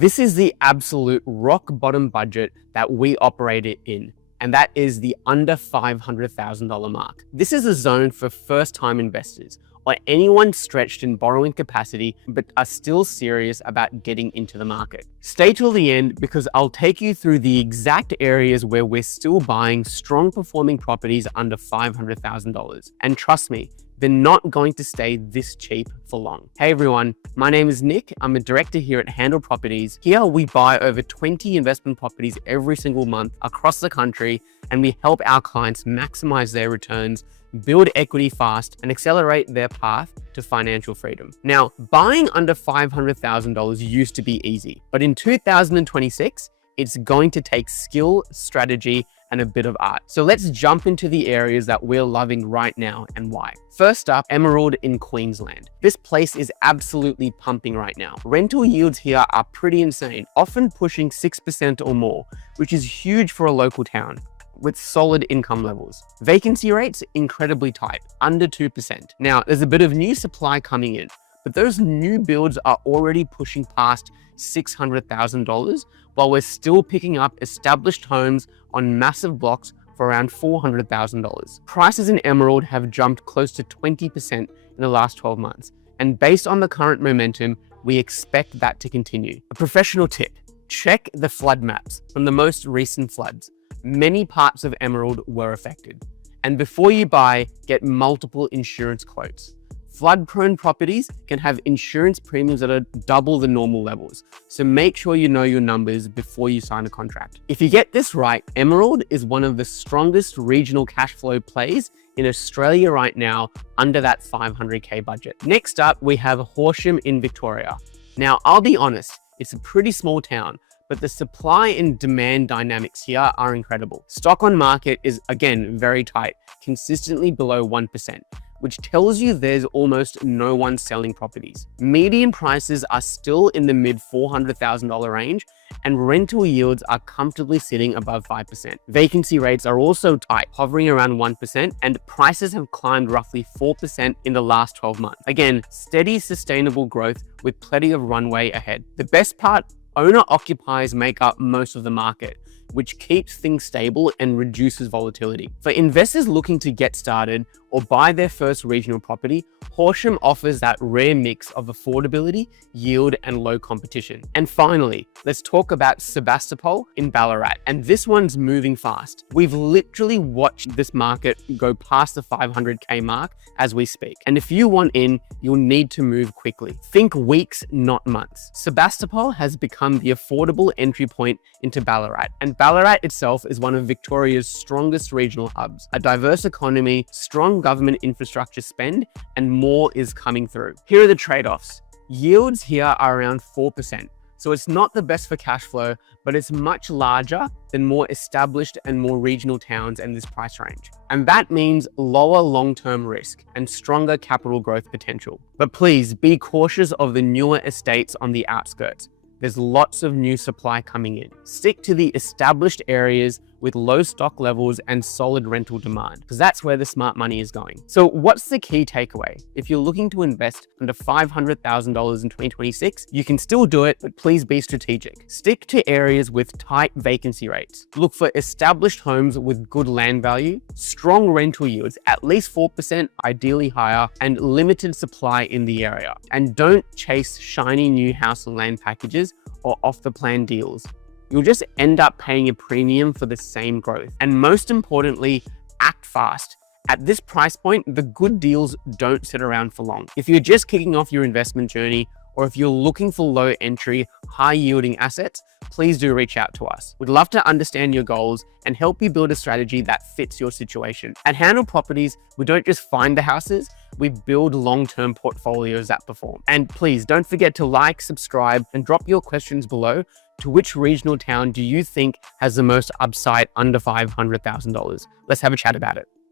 This is the absolute rock bottom budget that we operate it in, and that is the under $500,000 mark. This is a zone for first-time investors or anyone stretched in borrowing capacity but are still serious about getting into the market. Stay till the end because I'll take you through the exact areas where we're still buying strong performing properties under $500,000. And trust me, they're not going to stay this cheap for long. Hey everyone, my name is Nick. I'm a director here at Handle Properties. Here we buy over 20 investment properties every single month across the country, and we help our clients maximize their returns, build equity fast, and accelerate their path to financial freedom. Now, buying under $500,000 used to be easy, but in 2026, it's going to take skill, strategy, and a bit of art. So let's jump into the areas that we're loving right now and why. First up, Emerald in Queensland. This place is absolutely pumping right now. Rental yields here are pretty insane, often pushing 6% or more, which is huge for a local town with solid income levels. Vacancy rates incredibly tight, under 2%. Now, there's a bit of new supply coming in, but those new builds are already pushing past $600,000, while we're still picking up established homes on massive blocks for around $400,000. Prices in Emerald have jumped close to 20% in the last 12 months. And based on the current momentum, we expect that to continue. A professional tip, check the flood maps from the most recent floods. Many parts of Emerald were affected. And before you buy, get multiple insurance quotes. Flood-prone properties can have insurance premiums that are double the normal levels, so make sure you know your numbers before you sign a contract. If you get this right, Emerald is one of the strongest regional cash flow plays in Australia right now under that $500K budget. Next up, we have Horsham in Victoria. Now, I'll be honest, it's a pretty small town, but the supply and demand dynamics here are incredible. Stock on market is, again, very tight, consistently below 1%. Which tells you there's almost no one selling properties. Median prices are still in the mid $400,000 range, and rental yields are comfortably sitting above 5%. Vacancy rates are also tight, hovering around 1%, and prices have climbed roughly 4% in the last 12 months. Again, steady, sustainable growth with plenty of runway ahead. The best part, owner-occupiers make up most of the market, which keeps things stable and reduces volatility. For investors looking to get started or buy their first regional property, Horsham offers that rare mix of affordability, yield, and low competition. And finally, let's talk about Sebastopol in Ballarat. And this one's moving fast. We've literally watched this market go past the $500K mark as we speak. And if you want in, you'll need to move quickly. Think weeks, not months. Sebastopol has become the affordable entry point into Ballarat. And Ballarat itself is one of Victoria's strongest regional hubs. A diverse economy, strong government infrastructure spend, and more is coming through. Here are the trade-offs. Yields here are around 4%. So it's not the best for cash flow, but it's much larger than more established and more regional towns in this price range. And that means lower long-term risk and stronger capital growth potential. But please be cautious of the newer estates on the outskirts. There's lots of new supply coming in. Stick to the established areas with low stock levels and solid rental demand, because that's where the smart money is going. So what's the key takeaway? If you're looking to invest under $500,000 in 2026, you can still do it, but please be strategic. Stick to areas with tight vacancy rates. Look for established homes with good land value, strong rental yields, at least 4%, ideally higher, and limited supply in the area. And don't chase shiny new house and land packages or off-the-plan deals. You'll just end up paying a premium for the same growth. And most importantly, act fast. At this price point, the good deals don't sit around for long. If you're just kicking off your investment journey, or if you're looking for low entry, high yielding assets, please do reach out to us. We'd love to understand your goals and help you build a strategy that fits your situation. At Handle Properties, we don't just find the houses, we build long-term portfolios that perform. And please don't forget to like, subscribe, and drop your questions below. To which regional town do you think has the most upside under $500,000? Let's have a chat about it.